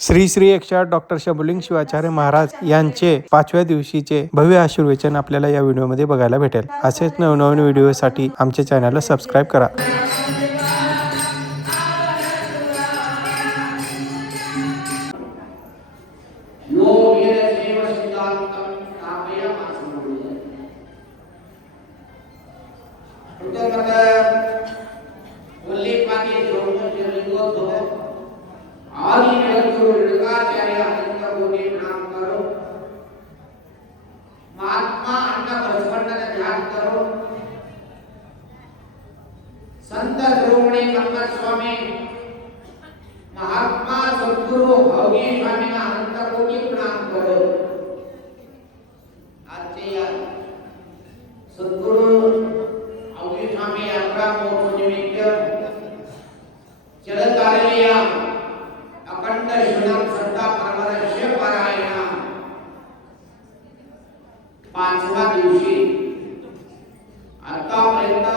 Shri Shri 108 doctor Shambhuling Shivacharya Maharaj यांचे 5व्या दिवशीचे भव्य आशीर्वचन आपल्याला या व्हिडिओमध्ये बघायला भेटेल। असेच नवनवीन व्हिडिओसाठी आमच्या चॅनलला सबस्क्राईब करा। संत शिरोमणी कन्नड स्वामी महात्मा सद्गुरु अवघी स्वामी अनंत कोटी प्रणाम करो। आजचे या सद्गुरु अवघी स्वामी यात्रा महोत्सव निमित्त चलत आलेल्या अखंड शिवनाम श्रद्धा परमरहस्य पारायण 5व्या दिवशी आतापर्यंत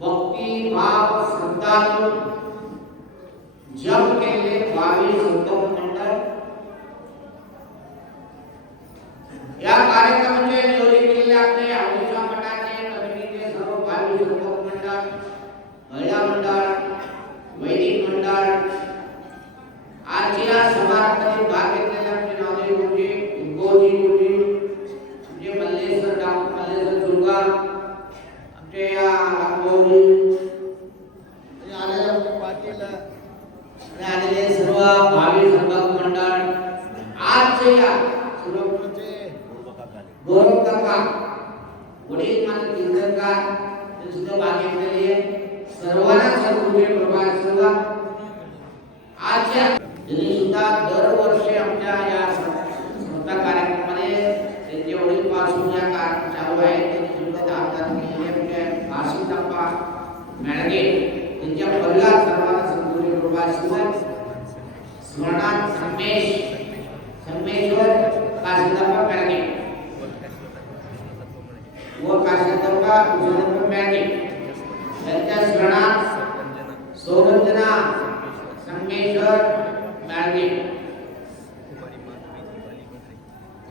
भक्ती भाव श्रद्धातून जप केले 22 उद्धव मंडळ या कार्यक्रमाचे नियोजन केलेले आपले आदिशा मठाचे कमिटीचे सर्व 22 उद्धव मंडळ, महिला मंडळ, वैदिक मंडळ, आजच्या समारंभात भाग घेतलेले आपले नावदेव गुरुजी, उद्भवजी गुरुजी, म्हणजे मल्लेश्वर डॉक्टर मल्लेश्वर दुर्गा, आमचे या आलेले सर्व भावी संघ मंडळ आजचे या गौरव काका वडील मान कीर्तनकार सुद्धा भाग घेतलेले सर्वांना सद्गुरूंची कृपा असो। आजच्या त्यांनी सुद्धा दरवर्षी आमच्या या स्मृता कार्यक्रमामध्ये त्यांचे वडील पासून या कार्यक्रम चालू आहे त्यांनी सुद्धा दाखवतात की आशिषप्पा मेळगे त्यांच्या परिवार सर्वांना सद्गुरूंची कृपा असो। स्मरणात संमेश्वर काशीदाप्पा मेळगे व काशीदाप्पा उजळप्पा मेळगे त्यांच्या स्मरणात सौरंजना संमेश्वर मेळगे,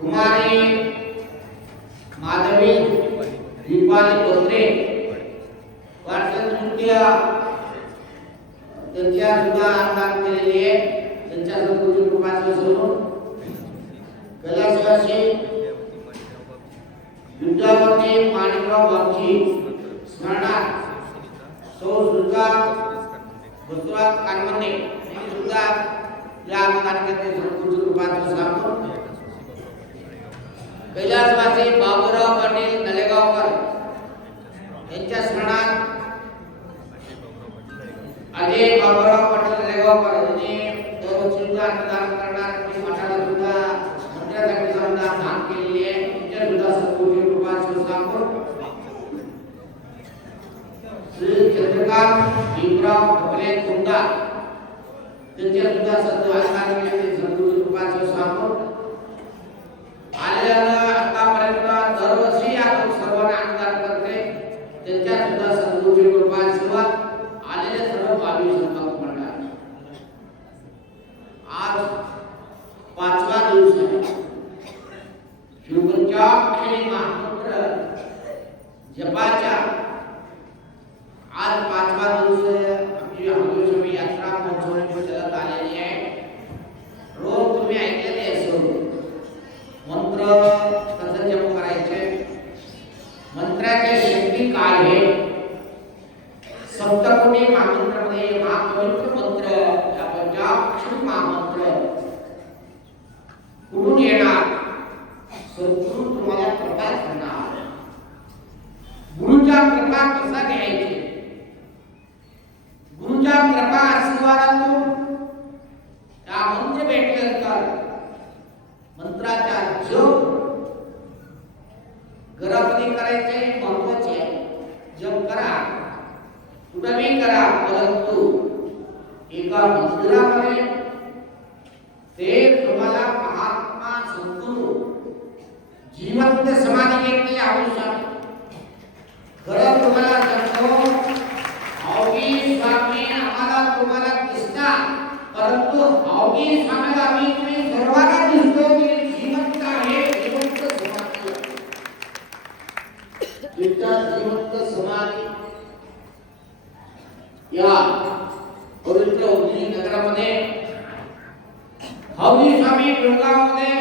कुमारी माधवी दीपाली बोत्रे नृत्य त्यांच्या सुद्धा आत्मान केलेली आहे त्यांच्या सद्गुरूंची कृपा असो। कैलासवासी विद्यापती माणिकराव बापजी स्मरणात सौ दुर्गा बसवराज कानमने यांनी सुद्धा या कार्यक्रमाचे सद्गुरूंची कृपा असो। कैलासवासी बाबूराव पाटील नलेगावकर यांच्या स्मरणात अजय बाबूराव पाटील नलेगावकर यांनी दरवर्षी अन्नदान करणार मठाला सुद्धा मंदिरासाठी सुद्धा दान केलेले आहे त्यांच्या सुद्धा सद्गुरूंची कृपा असो। श्री चंद्रकांत भीमराव खपले कुंडा त्यांच्या सुद्धा सद्गुरूंची कृपा असो। आलेल्या आतापर्यंत दरवर्षी आपण सर्वांना अन्नदान करते त्यांच्या सुद्धा सद्गुरूंची कृपा असो। आलेले सर्व 22 संघ मंडळ आज 5वा दिवस आहे। शिवपंचाक्षरी महामंत्र जपाच्या आज 5वा दिवस आमची हनुमानजी यात्रा महोत्सव चलत आलेली आहे। रोज तुम्ही ऐकलेले असो मंत्र कसं जप करायचे, मंत्राची शक्ती काय आहे। सप्तकोटी महामंत्रामध्ये महापवित्र मंत्र या पंचाक्षरी महामंत्र कुठून येणार, सद्गुरू तुम्हाला कृपा करणार। गुरुच्या कृपा कसा घ्यायची, गुरुच्या कृपा आशीर्वादातून त्या मंत्र भेटल्यानंतर मंत्राचा जप घरामध्ये करायचे महत्वाचे आहे। जप करा कुठेही करा परंतु एका मंदिरामध्ये ते तुम्हाला महात्मा सद्गुरू जिवंत समाधी घेतलेली आवश्यक खरं तुम्हाला सांगतो अवघी स्वामी आम्हाला तुम्हाला दिसतात परंतु अवघी स्वामीला आम्ही तुम्ही सर्वांना दिसतो की जिवंत आहे, जिवंत समाधी आहे. जिवंत समाधी या पवित्र उज्जैन नगरामध्ये अवघी स्वामी बेळगावमध्ये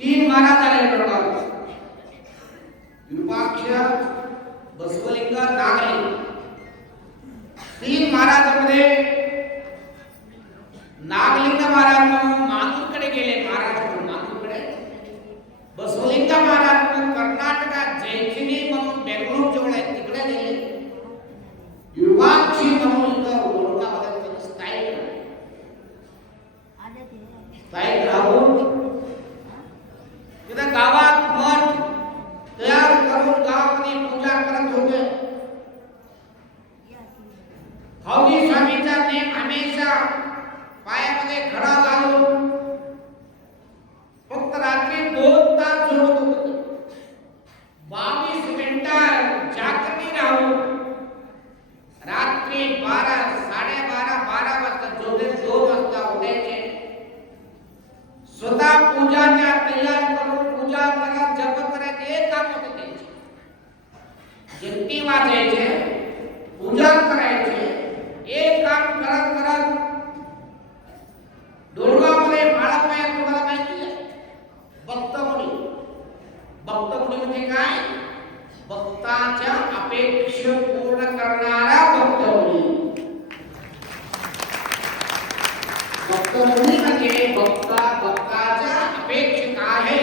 3 महाराज आले. बेळगाव विरूपाक्ष, बसवलिंग, नागलिंग 3 महाराजांमध्ये नागलिंग महाराज म्हणून मानूरकडे गेले. महाराज म्हणून मानूरकडे, बसवलिंग महाराज म्हणून कर्नाटकात जयचिनी म्हणून बेंगळूर जवळ आहे तिकडे गेले. विरूपाक्षी म्हणून इथं औरंगाबादमध्ये स्थायिक राहून तिथं गावात मठ तयार करून गावामध्ये पूजा करत होते. अवघी स्वामीचा नेम हमेशा पायामध्ये खडा घालून फक्त रात्री 2 तास झोपत होते. 22 मिनिटं जागृती राहून रात्री 12, 12:30, 12 वाजता झोपले. 2 वाजता उठायचे. स्वतः पूजाच्या तयार करून पूजा करत जप करत एक काम होते त्यांचे. जंती वाजायचे, पूजा करायचे, एक काम करत करत दोरगावमध्ये बाळापाया तुम्हाला माहिती आहे भक्तमुनी. भक्तमुनी म्हणजे काय? भक्ताच्या अपेक्षा पूर्ण करणारा भक्तमुनी. भक्तमुनी म्हणजे भक्ताच्या अपेक्षा काय आहे,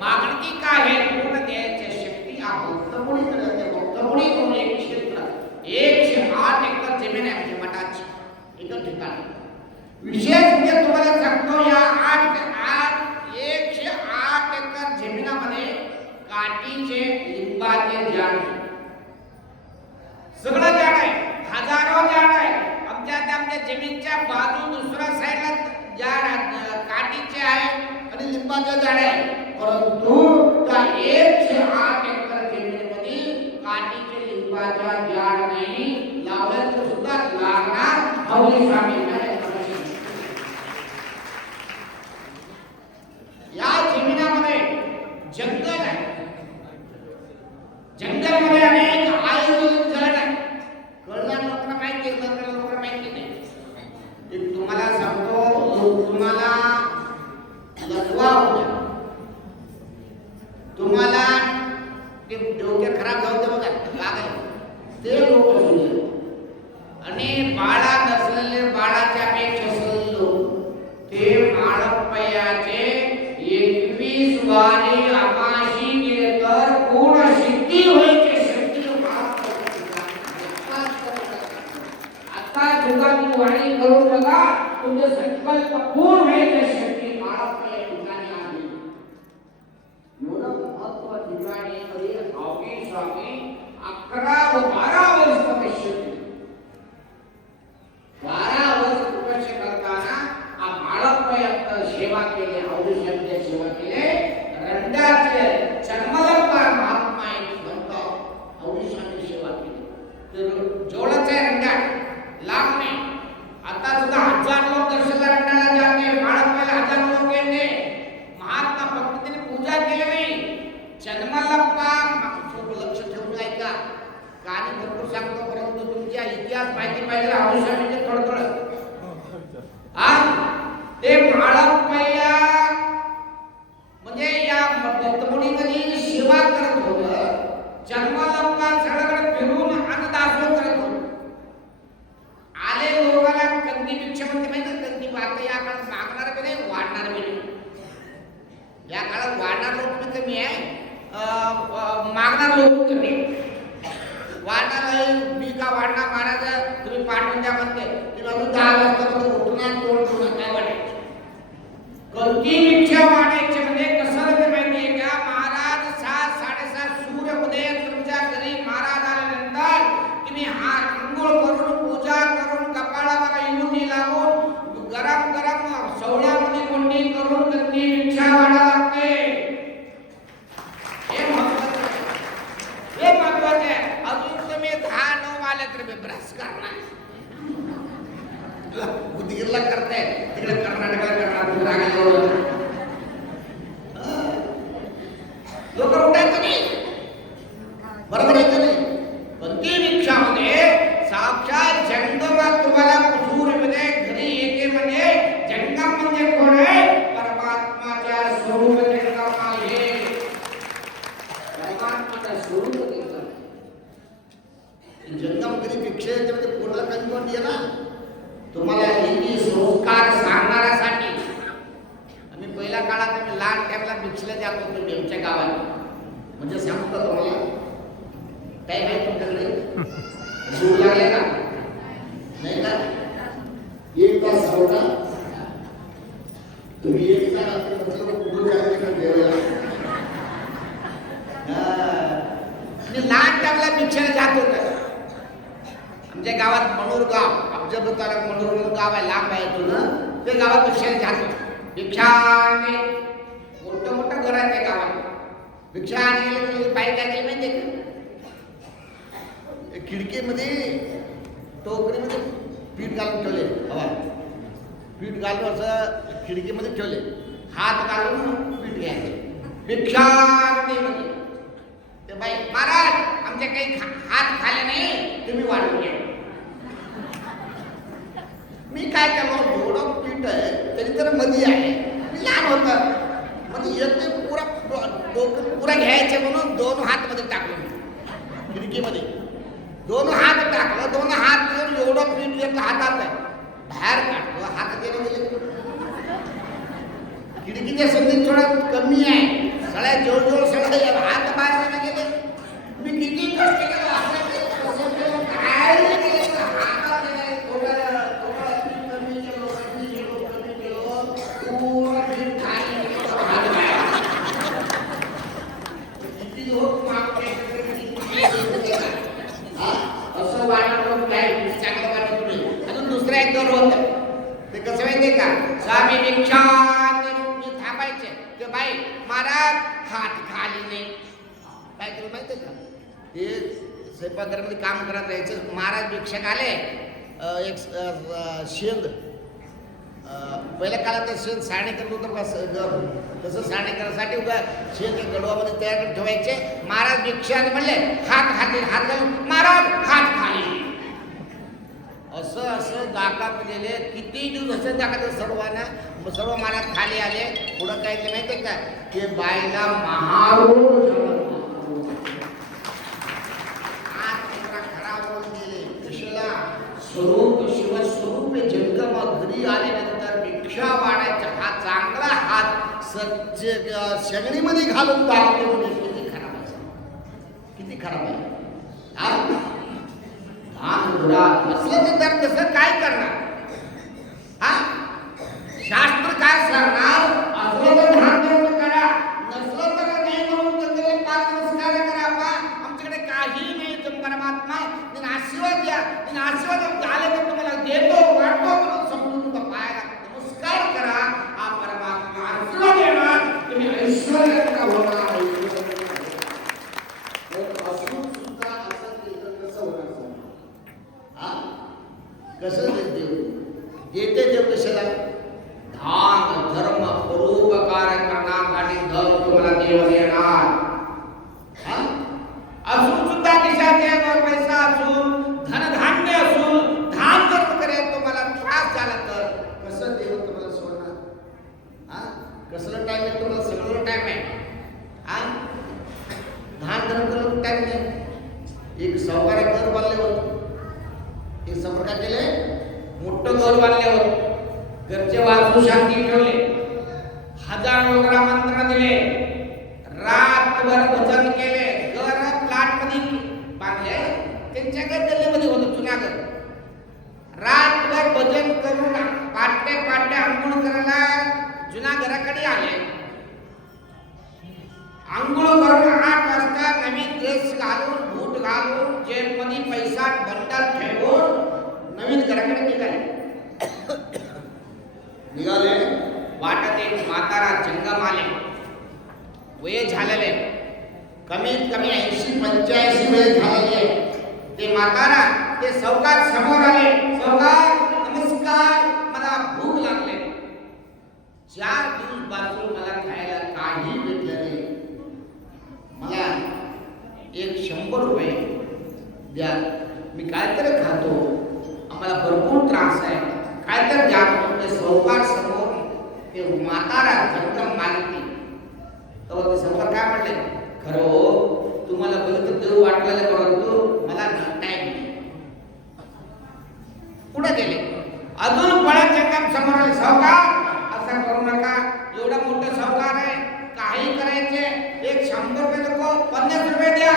मागणी काय आहे, पूर्ण द्यायची शक्ती हा भक्तमुनी करते. भक्तमुनी म्हणून एक क्षेत्र 108 एकर जमीन आहे म्हणजे मठाची एका ठिकाणी. विशेष म्हणजे तुम्हाला सांगतो या 108 एकर जमिनामध्ये काठीचे लिंबाचे झाड सगळं झाड आहे. हजारो झाड आहे. आमच्या जमीनच्या बाजू दुसऱ्या साईडला झाड काठीचे आहे आणि लिंबाचे झाड आहे. परंतु त्या 108 एकर जमिनीमध्ये काठीचे लिंबाचा झाड नाही लावलं तर सुद्धा लागणार. अवघी स्वामींना या जमिनामध्ये जंगल आहे. जंगलमध्ये अनेक आयुर्वेदिक झाड आहे. कळणार लोकांना माहिती आहे, लोकांना माहिती नाही. ते तुम्हाला सांगतो, तुम्हाला लकवा होता, तुम्हाला ते डोके खराब जाऊ दे बघा लागेल ते लोक असले आणि बाळा नसलेले बाळाच्या अपेक्षा असलेले लोक ते माळप्पयाचे 21 वारी आमाशी गेले तर पूर्ण सिद्धी व्हायची शक्ती आता दुकानी वाणी करून बघा तुमचे संकल्प पूर्ण व्हायची शक्ती माळप्पया ठिकाणी आहे. एवढं महत्व ठिकाणी अवघी स्वामी 11 व 12 वर्ष तपस्या केली. 12 वर्ष तपस्या करताना माळप्पयात सेवा केली. अवघी स्वामीची सेवा केली. रंडाचे जन्मलंकार महात्मा एक संत अवघी स्वामी सेवा केली. तर जवळच आहे रंडा, लांब नाही. आता सुद्धा 1000 लोक दर्शनाला रंडाला जाते. माळप्पयाला 1000 लोक येते. महात्मा फक्त त्यांनी पूजा केली नाही. जन्मलंका लक्ष ठेवून ऐका. कहाणी भरपूर सांगतो परंतु तुमच्या इतिहास माहिती पाहिजे. अवघी स्वामीचे थोडं ते माळप्पया म्हणजे या भक्तमुनीमध्ये सेवा करत होतं. जन्मलंका सगळीकडे फिरून अन्नदासोह करत होतं. आले लोकांना कंदी भिक्षा म्हणते माहिती. कंदी आता या काळात मागणार बी नाही, वाढणार बी नाही. या काळात वाढणार लोक कमी आहे, मागणार लोक कमी. वाढणार मी का वाढणार महाराज तुम्ही पाठवून द्या म्हणते. तुम्ही अजून 10 वाजता उठणार तोड काय वाटायचं. कंदी भिक्षा वाढायचे म्हणजे कसं ते माहिती आहे का? महाराज 7-7:30 सूर्योदय तुमच्या घरी महाराज आल्यानंतर तुम्ही आंघोळ करून पूजा करून कपाळावर विभूती लावून गरम गरम सवळ्यामध्ये कोंडी करून कंदी भिक्षा वाढा लागते. हे महत्वाचं आहे. अजून तुम्ही 10-9 आले तर ब्रश करणार. उदगीरला करताय तिकडे कर्नाटकाला करणार तुम्ही रागायला लोक उठायचं नाही, बरोबर आहे का नाही? पण ती भिक्षामध्ये साक्षात जंगमात तुम्हाला हुजूरमध्ये घरी येते. म्हणजे जंगम म्हणजे कोण आहे? परमात्माच्या स्वरूप जंगम आहे. परमात्माचा स्वरूप जंगम कधी भिक्षा याच्यामध्ये कोणाला कमी पडली ना. तुम्हाला हिंदी संस्कार सांगणाऱ्यासाठी आम्ही पहिल्या काळात आम्ही लहान टाइमला भिक्षेला जात होतो आमच्या गावात. म्हणजे सांगू का तुम्हाला काय नाही तुमच्याकडे जीव लागले का नाही का? एक तास होता तुम्ही एक तास कुठून लहान टाइमला भिक्षेला जात होत. आमच्या गावात मनोर गाव, अफजलपूर तालुका मनोर गाव आहे, लांब आहे तो ना. ते गावात भिक्षेला जात होत. भिक्षाने मोठं मोठं घर आहे त्या गावात. भिक्षा आणि पायी काय केली माहिती का? खिडकीमध्ये टोकरीमध्ये पीठ घालून ठेवले. हवा पीठ घालून असं खिडकीमध्ये ठेवले. हात घालून पीठ घ्यायचे. भिक्षाने म्हणजे ते बाई महाराज आमच्या काही हात खाले नाही, तुम्ही वाढून घ्या. मी काय केलं, एवढं पीठ आहे तरी तर मध्ये आहे, मी लहान होतं म्हणजे एक पुरा घ्यायचे म्हणून 2 हात मध्ये टाकलं. खिडकीमध्ये 2 हात टाकलं. 2 हात घेऊन एवढं पीठ एक हातात आहे बाहेर काढतो. हात गेले गेले. खिडकीच्या संधी थोडा कमी आहे. सगळ्या जोर सगळ्या हात बाहेर गेले गेले. मी किती कष्ट केलं असं वाटत नाही, चांगलं वाटत नाही. अजून दुसरा एक दर होत. ते कसं माहितीये का? स्वामी भिक्षा थांबायचे ते बाई महाराज हात खाली नाही. काय केलं माहितीये का? ते स्वयंपाकघरामध्ये काम करत राहायचं. महाराज भिक्षक आले. एक शेंग पहिल्या काळात शेंग साडे करत होतं. तसं साडे करण्यासाठी उगा शेंग गडवामध्ये तयार करून ठेवायचे. महाराज भिक्षाने म्हणले हात खाली, हात घालून महाराज हात खाली. असं असं दाखवत गेले. किती दिवस असं दाखवत सर्वांना. सर्व महाराज खाली आले. पुढं काय केलं माहितीये का? ते बाईला महारोग स्वरूप शिवस्वरूप जंगम घरी आल्यानंतर भिक्षा वाढायचा हा चांगला हात शेगडीमध्ये घालून दाखवतो. किती खराब आहे, किती खराब आहे. असलं तर तसं काय करणार? शास्त्र काय सांगणार? असलं तर ध्यान करा, नसलं तर नाही म्हणून त्यांना 5 नमस्कार करा. आमच्याकडे काही नाही. परमात्मा तिने आशीर्वाद द्या, तिने आशीर्वाद आले तर तुम्हाला देतो वाढतो म्हणून समजून पायाला नमस्कार करा. हा परमात्मा आशीर्वाद देणार. तुम्ही ऐश्वर्य होणार. सुद्धा असं केलं कसं होणार? कसं देते देव कशाला? दान धर्म परोपकार करण्यासाठी धर्म तुम्हाला देव देणार. असून सुद्धा खिशात पैसा असून धनधान्य असून धान जर करेल तुम्हाला त्रास झाला तर कसं देव तुम्हाला सोडणार? कसलं टाइम आहे तुम्हाला? सगळं टाइम आहे. धान धर्म करून टाइम नाही. एक सावकार घर बांधले होते. एक सावकार काय केले? मोठं घर बांधले होते. घरचे वास्तू शांती ठेवले. हजारो वेळा मंत्र दिले. रातभर भजन केले. फ्लॅट मध्ये बांधले. त्यांच्या गल्लीमध्ये होतं जुन्या घर. रातभर भजन करून पाट्या आंघोळ करायला जुन्या घराकडे आले. आंघोळ करून 8 वाजता नवीन ड्रेस घालून बूट घालून जेबमध्ये पैसा बंडल ठेवून नवीन घराकडे निघाले. वाटत एक म्हातारा जंगम आले. वय झालेले कमीत कमी 80-85 वय झालेली आहे. ते म्हातारा ते सावकार समोर आले. सावकार नमस्कार मी काय तर खातो, आम्हाला भरपूर त्रास आहे, काय तर द्या म्हणून ते सावकार समोर ते म्हातारा जंगम मागितली. तर ते सावकार काय म्हणले, खरं हो तुम्हाला बघितलं देऊ वाटलेलं, परंतु मला टाइम नाही. पुढे गेले, अजून पळत जंगम समोर आले. सावकार असं करू नका, एवढा मोठा सावकार आहे, काही करायचे, एक 100 रुपये नको, 50 रुपये द्या.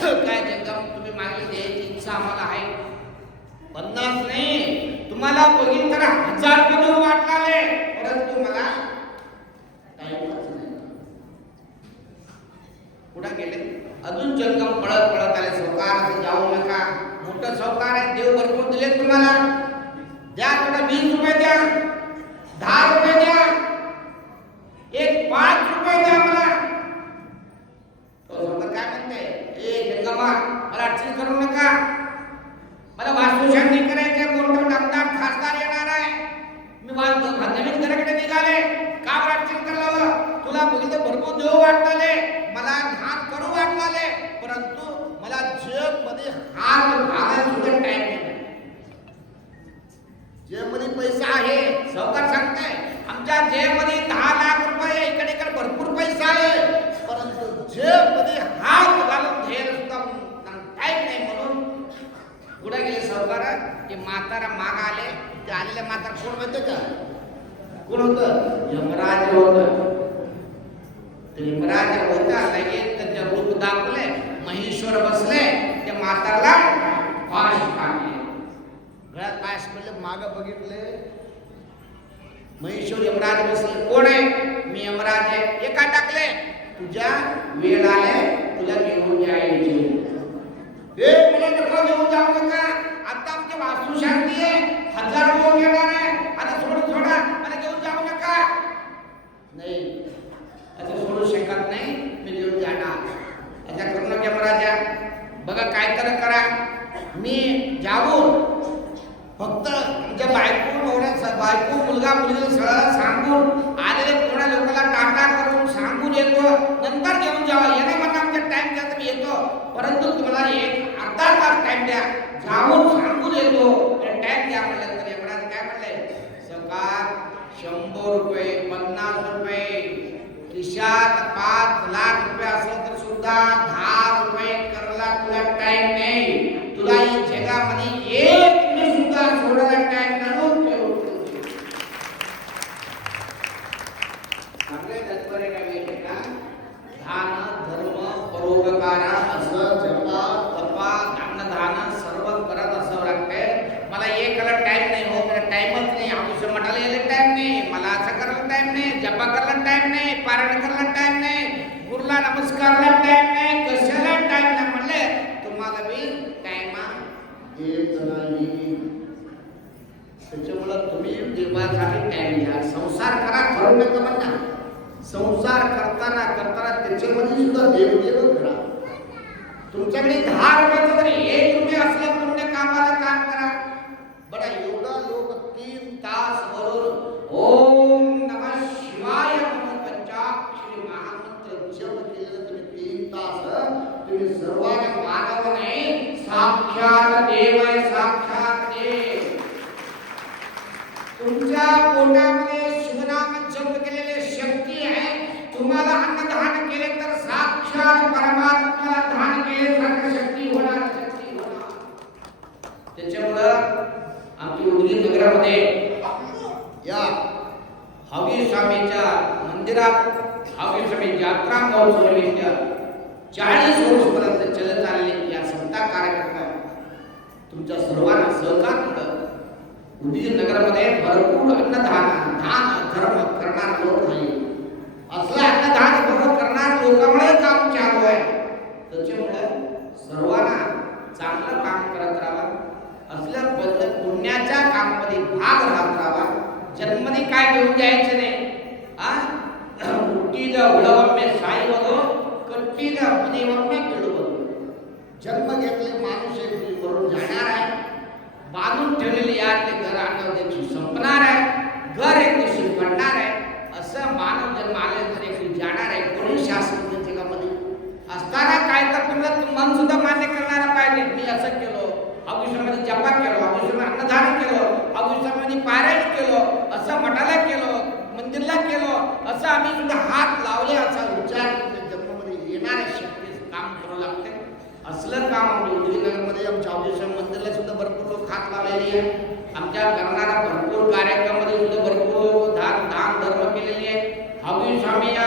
काय जंगम तुम्ही मागे द्यायची इच्छा आम्हाला आहे, 50 नाही, तुम्हाला बघीन तर 1000 रुपये देऊ वाटलाले, परंतु मला टाइमच नाही. पुढे गेले, अजून जंगम पळत पळत आले. सावकार असं जाऊ नका, मोठं सावकार आहे, देव भरपूर दिले तुम्हाला, द्या थोडा 20 रुपये द्या, 10 रुपये द्या, एक 5 रुपये द्या मला. तो सावकार काय म्हणते, ए जंगमा मला अडचण करू नका, मला वास्तुशांती करायचे, मोठं आमदार खासदार येणार आहे, मी नवीन घराकडे निघाले, का अडचण करावं, तुला बघितलं भरपूर देव वाटले, मला ध्यान करू वाटले, परंतु मला जग मध्ये हात घालायला सुद्धा टाइम नाही. जग मध्ये पैसा आहे, सावकार सांगताय आमच्या जग मध्ये 10 लाख रुपये, इकडे इकडे भरपूर पैसा आहे, परंतु जग मध्ये हात घालून घ्यायला सुद्धा टाइम नाही. म्हणून पुढे गेले सावकार, ते म्हातारा माग आले. ते आलेल्या म्हातारा कोण माहिती का, कोण होतं, यमराज होतं. ते यमराज होता, लगेच त्याचे रूप दाखवले, महेश्वर बसले, त्या म्हातारला पाश टाकले, गळ्यात पाश पडले. माग बघितले, महेश्वर यमराज बसले. कोण आहे, मी यमराज आहे. हे काय टाकले, तुझ्या वेळ आले, तुला घेऊन जायचे. हे मला नको घेऊन जाऊ नका, आता आमची वास्तुशांती आहे, 1000 लोक येणार आहे, आता सोडा, मला घेऊन जाऊ नका. नाही, आता सोडू शकत नाही, मी घेऊन जाणार. आता करू नका यमराजा, बघा काय तर करा, मी जाऊन फक्त आमच्या बायको मुलगा मुलगी सगळं सांगून, आलेले कोणा लोकांना टाटा करून सांगून येतो, नंतर घेऊन जावा. येणं म्हणा आमचा टाइम द्या, मी येतो, परंतु तुम्हाला एक अर्धा तास टाइम द्या, जाऊन सांगून येतो, टाइम द्या म्हणलं. तर यमराज काय म्हणले, सरकार 100 रुपये 50 रुपये, खिशात 5 लाख रुपये असेल तर सुद्धा 10 रुपये करायला तुला टाइम नाही. तुला या जगामध्ये एक मी सुद्धा सोडायला टाइम नव्हतं ठेवतो. आपले तत्पर काय माहिती का, दान धर्म परोपकार असं जपा तपा दान दान सर्व करत असं वाटतंय. मला एकाला टाइम नाही, हो मला टाइमच नाही, आयुष्य मठाला यायला टाइम नाही, मला असं करायला टाइम नाही, जपा करायला टाइम नाही, पारायण करायला टाइम नाही, गुरुला नमस्कारला टाइम नाही, कशाला टाइम नाही. म्हणले तुम्हाला मी टाइमा येत नाही. त्याच्यामुळं तुम्ही देवासाठी टाइम द्या. संसार करा, करू नका म्हणा, संसार करताना त्याच्यामध्ये सुद्धा देव करा. तुमच्याकडे 10 रुपयाचं तरी 1 रुपये असलं पुण्य कामाला काम करा. बडा एवढा लोक 3 तास वरून ओम नमः शिवाय म्हणून पंचाक्षरी महामंत्र जप केलं, तुम्ही 3 तास तुम्ही सर्वांना मानव नाही, साक्षात देव आहे, साक्षात देव. तुमच्या पोटामध्ये शिवनाम जप केलेले शक्ती आहे. तुम्हाला अन्नदान केले तर साक्षात परमात्मा दान केल्यासारखी शक्ती होणार. त्याच्यामुळं आमची उदगीर नगरामध्ये या हावी स्वामीच्या मंदिरात हावी स्वामी यात्रा महोत्सव निमित्त 40 वर्षापर्यंत चलत आलेले या संता कार्यक्रमात तुमच्या सर्वांना सहकार होतं. उदगीर नगरामध्ये भरपूर अन्नदान दान धर्म करणारे लोक आहे. असलं अन्नदान धर्म करणाऱ्या लोकांमुळे काम चालू आहे. त्याच्यामुळे सर्वांना चांगलं काम करत राहावं, असल्या पुण्याच्या कामामध्ये भाग राहत राहावा. जन्मनी काय घेऊन जायचं नाही. ಹುಟ್ಟಿದ ಹುಳವೊಮ್ಮೆ ಸಾಯುವುದು, कट्टीला देवांना मिळवतो. जन्म घेतले माणूस एक मरून जाणार आहे. बांधून ठेवलेले यार ते घर आणलं दिवशी संपणार आहे. घर एक दिवशी पडणार आहे. असं मानव जन्म आले तर एक जाणार आहे. कोणी शास्त्र जगामध्ये असताना काय तर तुम्हाला मन सुद्धा मान्य करणारा पाहिजे. अवघुष्यामध्ये जपा केलो, अवघुष्यामध्ये अन्नदान केलं, अवघुष्यामध्ये पारायण केलं, असं मठाला केलं, मंदिरला केलं, असं आम्ही सुद्धा हात लावले असा विचार जन्मामध्ये येणाऱ्या शक्तीच काम करावं लागते. असलं काम आमच्या उदगीरनगरमध्ये आमच्या अवघुष्या मंदिरला सुद्धा भरपूर लोक हात लावलेली आहे. आमच्या करणारा भरपूर कार्यक्रमामध्ये सुद्धा भरपूर लोक दान धर्म केलेली आहे. अवघुस्वामी या